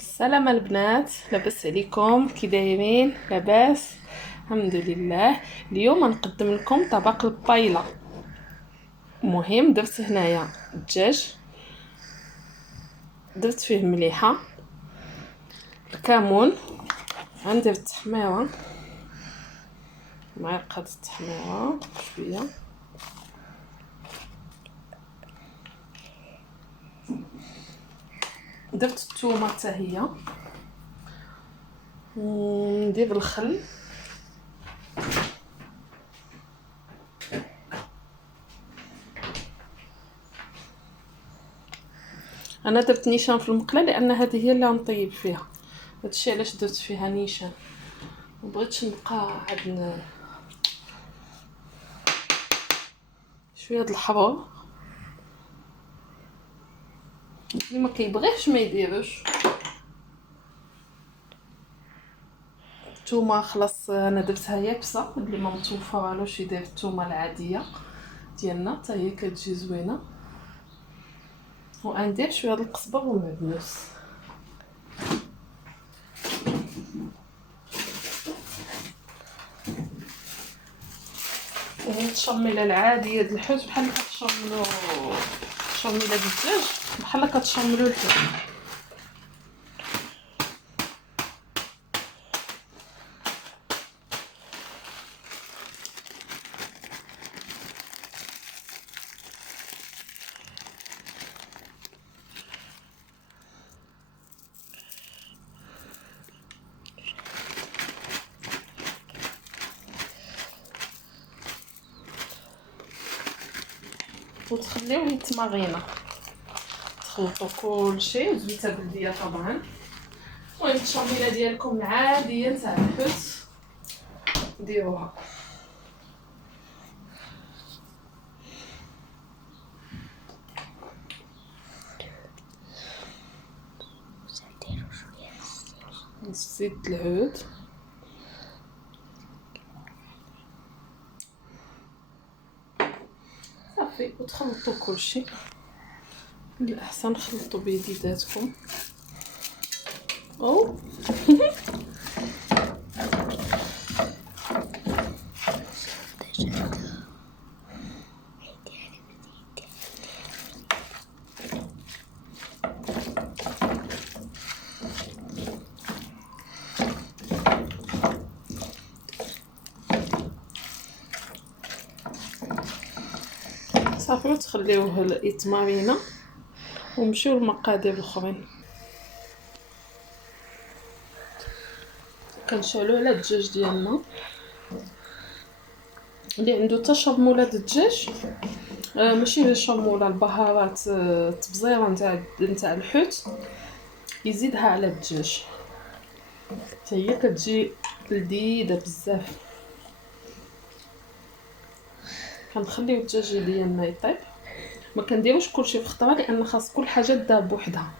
السلام البنات، لاباس عليكم؟ كي دايرين؟ لاباس الحمد لله. اليوم نقدم لكم طبق البايله. مهم درت هنايا الدجاج، درت فيه مليحه، الكمون، غندير التحميره، معلقه التحميره شويه، درت الثومه حتى هي، وندير الخل، انا درت نيشان في المقله لان هذه هي اللي غنطيب فيها. هادشي علاش درت فيها نيشان، مبغيتش نبقى عندنا شويه د الحبور. اللي ما كيبغيش ما يديروش. الثومه خلاص انا درتها يابسه، اللي ما متوفرالوش يدير الثومه العاديه ديالنا حتى هي كتجي زوينه. وغندير شويه د القزبر والمعدنوس. التشميله العاديه د الحوت بحال كتشملوا التشميله د الدجاج، بحال كتشملوا الحوت. وتخليوه يتمغينا، تخلطوا كلشي وزبيته بلديه طبعا. المهم التشميله ديالكم العاديه تاع الحوت ديروها. زيت العود، صافي، وتخلطوا كلشي. الاحسن خلطوا بيديداتكم. او صافي، وتخليوه يتمارينا ونمشيو للمقادير الاخرين. كنشعلوا على الدجاج ديالنا اللي عنده حتى شرموله د الدجاج، ماشي غير شرموله، البهارات، التبزيره نتاع الحوت يزيدها على الدجاج حتى هي كتجي لذيذه بزاف. كنخليو الدجاج ديالنا يطيب، ما كنديروش كلشي في خطره لان خاص كل حاجه تذاب بوحدها.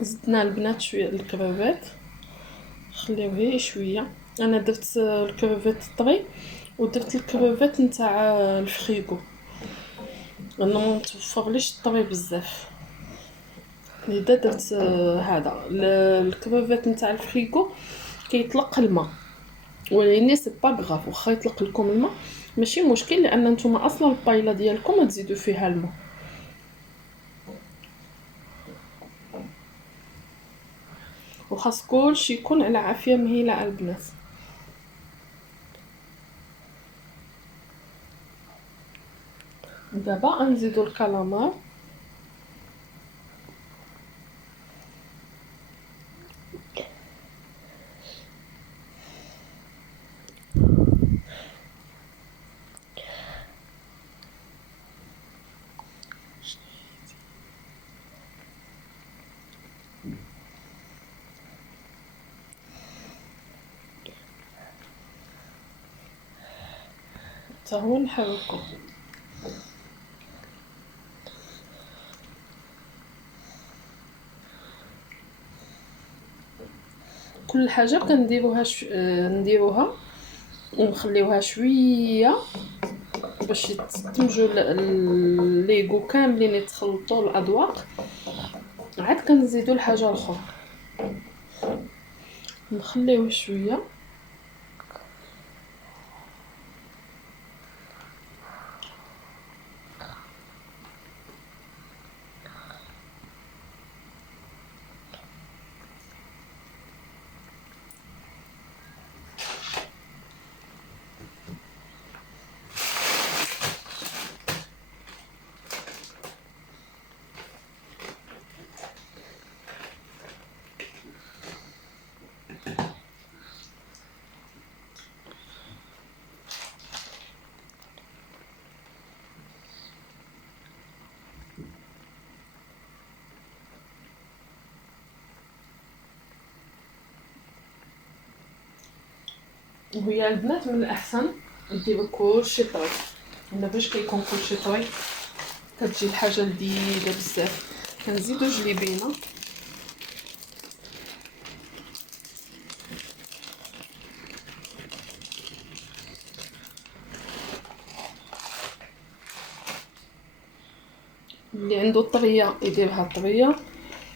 زدنا البنات شويه الكريفات، خليوه غير شويه. انا درت الكريفات طري ودرت الكريفات نتاع الفريغو لانه ما متوفرليش الطري بزاف، لذا درت هذا الكريفات نتاع الفريغو. كيطلق الماء، ولكن سي با غاف واخا يطلق لكم الماء ماشي مشكل، لان نتوما اصلا البايله ديالكم تزيدوا فيها الماء. وخاص كلشي يكون على عافيه مهيله البنات. دابا غنزيدو الكالامار، حتى هو نحركو. كل حاجه كنديروها نديروها ونخليوها شويه باش يتمجوا الليغو كاملين يتخلطوا الاذواق. عاد كنزيدوا الحاجه الاخرى، نخليوه شويه وهي البنات من الاحسن ديروا كلشي طري. انا باش كيكون كلشي طري كتجي الحاجه لذيذه بزاف. كنزيدو جليبينه اللي عنده طريه يديرها طريه،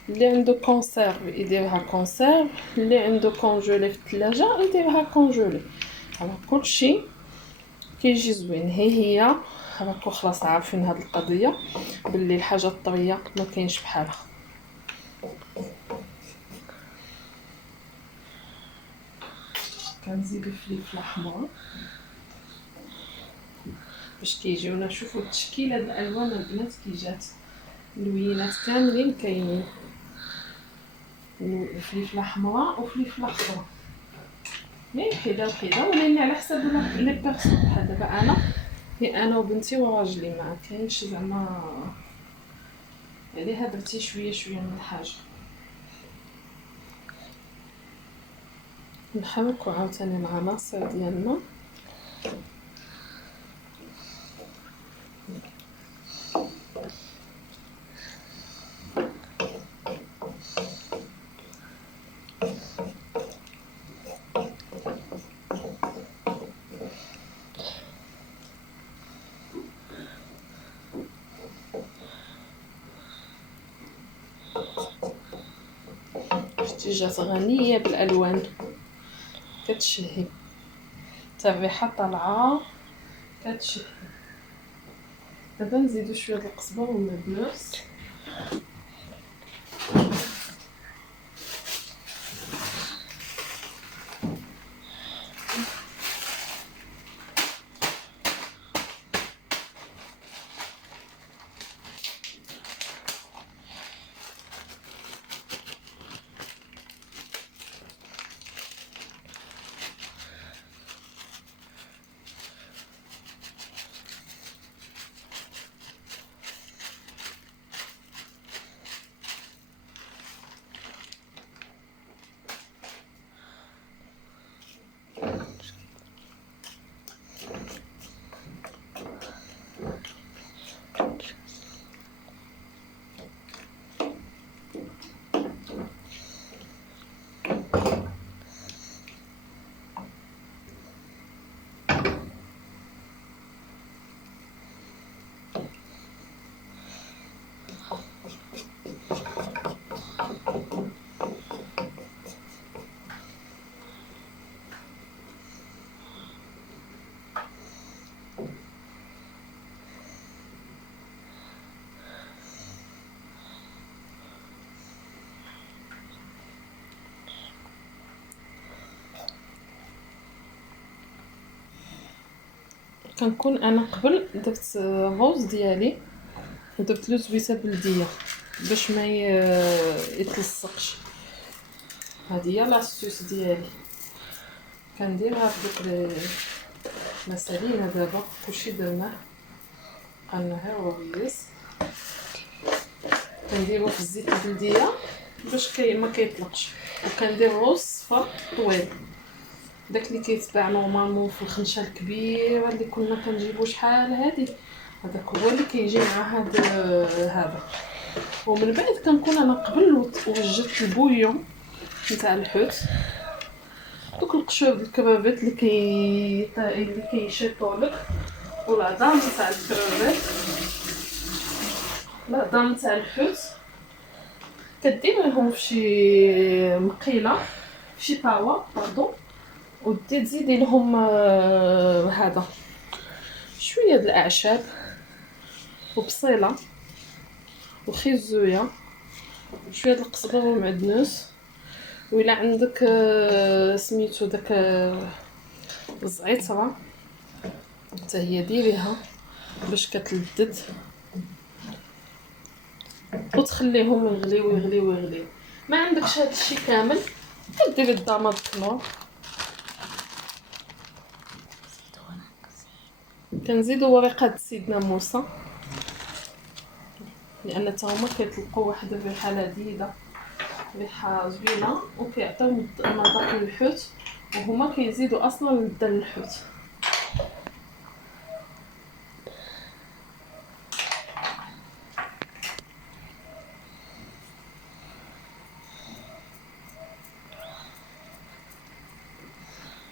اللي عنده كونسيرف يديرها كونسيرف، اللي عنده كونجولي في الثلاجه يديرها كونجولي. على كلشي كيجي زوين. هي راكو خلاص عارفين هاد القضيه باللي الحاجه الطريه ما كاينش بحالها. كنزيد الفلفل الاحمر باش كيجيونا. شوفوا التشكيله د الالوان البنات كي جات، اللوينات كاملين كاينين، الفلفله حمراء وفلفله خضراء، مي حدا وحده ولكن على حسب لي بيرسون. بحال دابا انا وبنتي وراجلي ما كاينش زعما عليها درتي شويه من الحاجه. نحركو عاوتاني مع العصير ديالنا. شتي جات غنيه بالالوان كتشهي، حتى الريحه طالعه كتشهي. دابا نزيدو شويه د القزبر والمعدنوس. كنكون انا قبل درت الروز ديالي ودرت له زويته بلديه باش ما يتلصقش. هذه هي لاستوس ديالي كنديرها في ديك المسالينه. دابا كلشي درناه بقالنا غير الرويز كنديرو في الزيت البلديه باش ما كيطلقش. وكندير روز صفر طويل داك اللي كيتباع نورمالمون في الخنشه الكبيره اللي كنا كنجيبو شحال هادي، هذاك هو اللي كيجي مع هذا. ومن بعد كنكون انا قبل وجدت البويون نتاع الحوت دوك القشور الكبابات اللي كيشيطوا لك، والعظام تاع الكبابات، العظام تاع الحوت كديريهم في شي مقيله، في شي طاوه باردون، تزيدي لهم هذا شويه د الاعشاب وبصيله وخيزويه وشويه د القزبر والمعدنوس، وإلا عندك سميتو داك الزعيتره حتى هي ديريها باش كتلذذ، وتخليهم يغليو يغليو يغليو. ما عندكش هذا الشيء كامل كديري الضامه الكنور. كنزيدوا ورقه سيدنا موسى لان تا هما كيطلقوا واحد الريحه لذيذه، ريحه زوينه، وكيعطيو مذاق للحوت، وهما كيزيدوا اصلا للذة للحوت.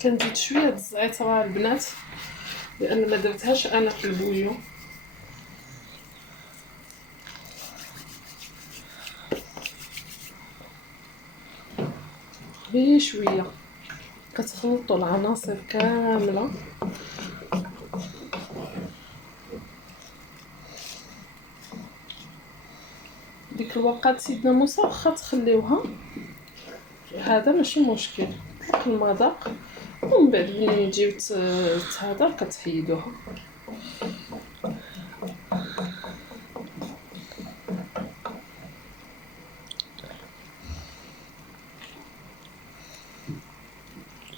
كنزيد شويه د الزعتر البنات لان ما درتهاش انا في البويون. غير شويه كتخلطوا العناصر كامله. ديك الوقت سيدنا موسى واخا تخليوها هذا ماشي مشكل، تطلق المذاق، ومن بعد ملي تجيو هذا كتحيدوها.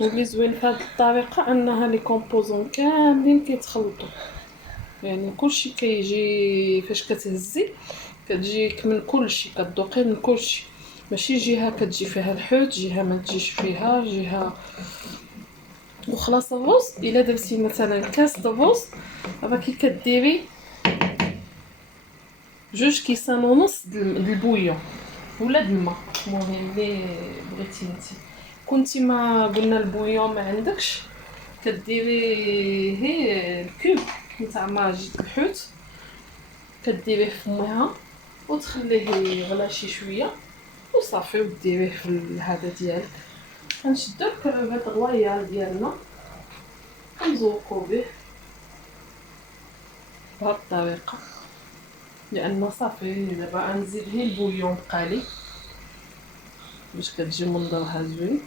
واللي زوين في هذه الطريقه انها لي كومبوزون كاملين كيتخلطوا، يعني كلشي كيجي فاش كتهزي كتجيك من كلشي، كتذوقي من كلشي، ماشي جهه كتجي فيها الحوت جهه ما تجيش فيها جهه. وخلاص الرز الا درتي مثلا كاس الرز راكي كديري 2 كيسان ونص د البويون ولا د الماء، المهم اللي بغيتي انت. كنتي ما قلنا البويون ما عندكش كديري هي الكوب نتاع ماج الحوت كديريه في الماء وتخليه يغلى شي شويه وصافي، وديريه في هذا ديالك. غنشدو الكريبات غويال ديالنا ونزوقو به بهاد الطريقه، لان صافي دابا غنزيد غير البويون بقالي باش كتجي منظرها زوين.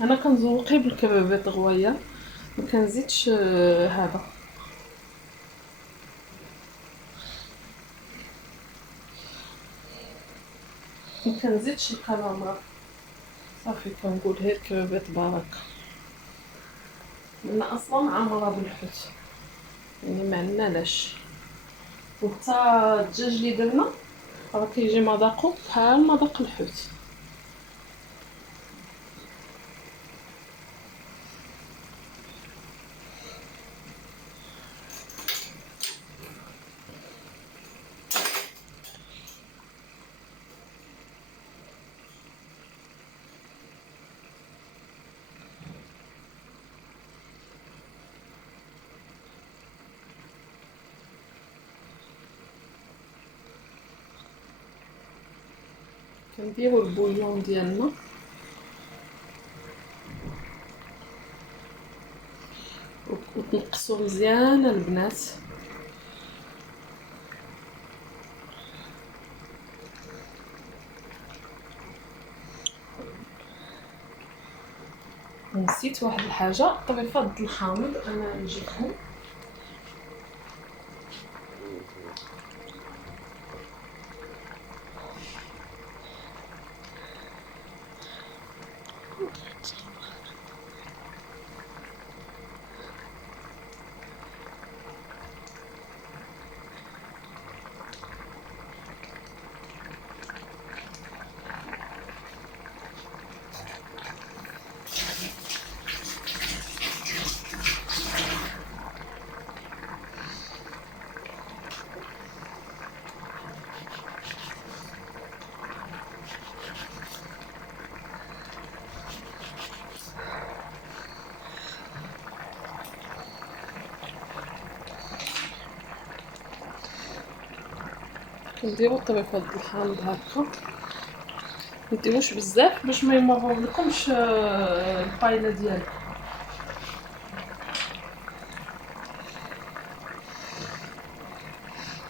انا كنزوقي بالكريبات غويال ما كنزيدش هذا. ما كنزيدش الكالامار، صافي كنقول هي الكريبات بركه، لان اصلا عامره بالحوت يعني ما عندنا لاش. وحتى الدجاج اللي درنا راه كيجي مذاقو بحال مذاق الحوت. كنديروا البويون ديالنا وتنقصوا مزيان البنات. نسيت واحد الحاجه، طريفات الحامض انا نجيبهم. كنديرو الطبيخ هاد الحامض هكا، مديروش بزاف باش ما يمررلكمش البايله ديالكم.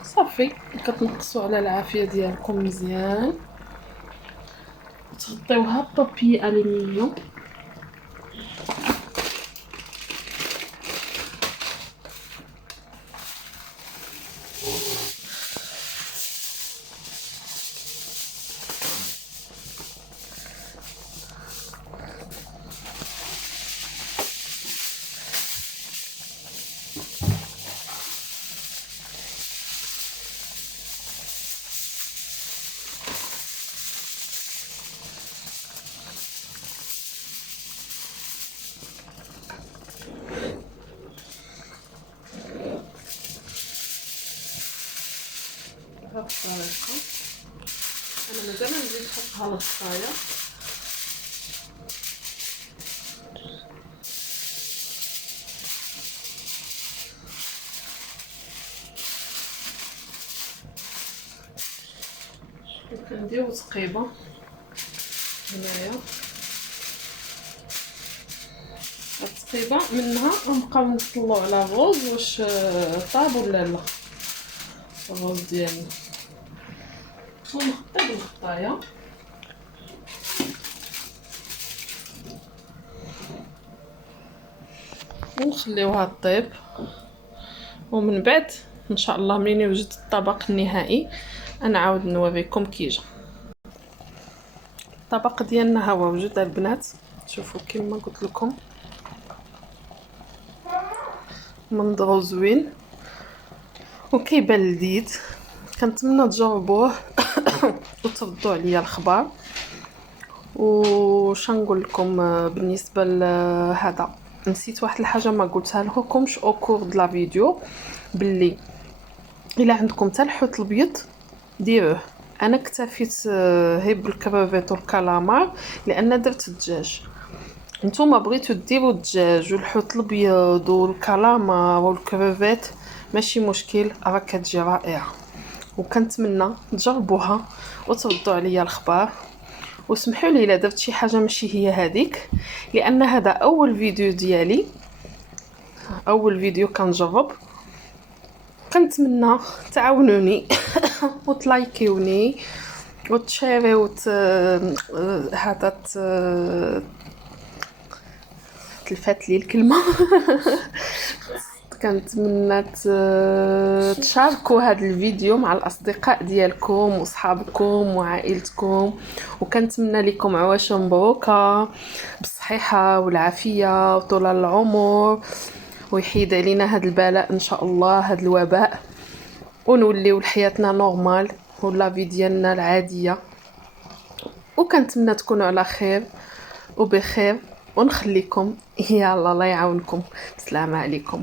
صافي كتنقصوا على العافيه ديالكم مزيان، تغطيوها بابي الومنيوم. بهالطريقه انا مازال نزيد فوقها الغطايه. وكنديرو تقيبه هنايا، هاد التقيبه منها غنبقاو نطلعو على الرز واش طاب ولا لا الرز ديالنا، ونغطي بالغطايه. ونخليوها طيب، ومن بعد ان شاء الله ملي يوجد الطبق النهائي انا عاود نوريكم كي جا. الطبق ديالنا ها هو وجد البنات، شوفوا كما قلت لكم منظرو زوين وكيبان لذيذ. كنتمنى تجربوه وتردوا عليا الخبر. وش نقول لكم بالنسبه لهذا، نسيت واحد الحاجه ما قلتها لكمش او كور د لا فيديو، باللي الا عندكم حتى الحوت الابيض ديروه. انا اكتفيت هي بالكرافيت والكالامار لان درت الدجاج. نتوما بغيتو ديروا الدجاج والحوت الابيض والكالامار والكرافيت ماشي مشكل، راه كتجي رائعه. وكنتمنى تجربوها وتردوا عليا الخبر. وسمحوا لي الا درت شي حاجه ماشي هي هذيك، لان هذا اول فيديو ديالي، اول فيديو كنجرب. كنتمنى تعاونوني وتلايكيوني وتشيريو هذا تلفات لي الكلمه كنتمنى تشاركوا هذا الفيديو مع الاصدقاء ديالكم وصحابكم وعائلتكم. وكنتمنى لكم عواشر مبروكه بالصحيحه والعافيه وطول العمر، ويحيد علينا هذا البلاء ان شاء الله، هذا الوباء، ونوليو لحياتنا نورمال ولا في ديالنا العاديه. وكنتمنى تكونوا على خير وبخير، ونخليكم يلا الله يعاونكم. السلام عليكم.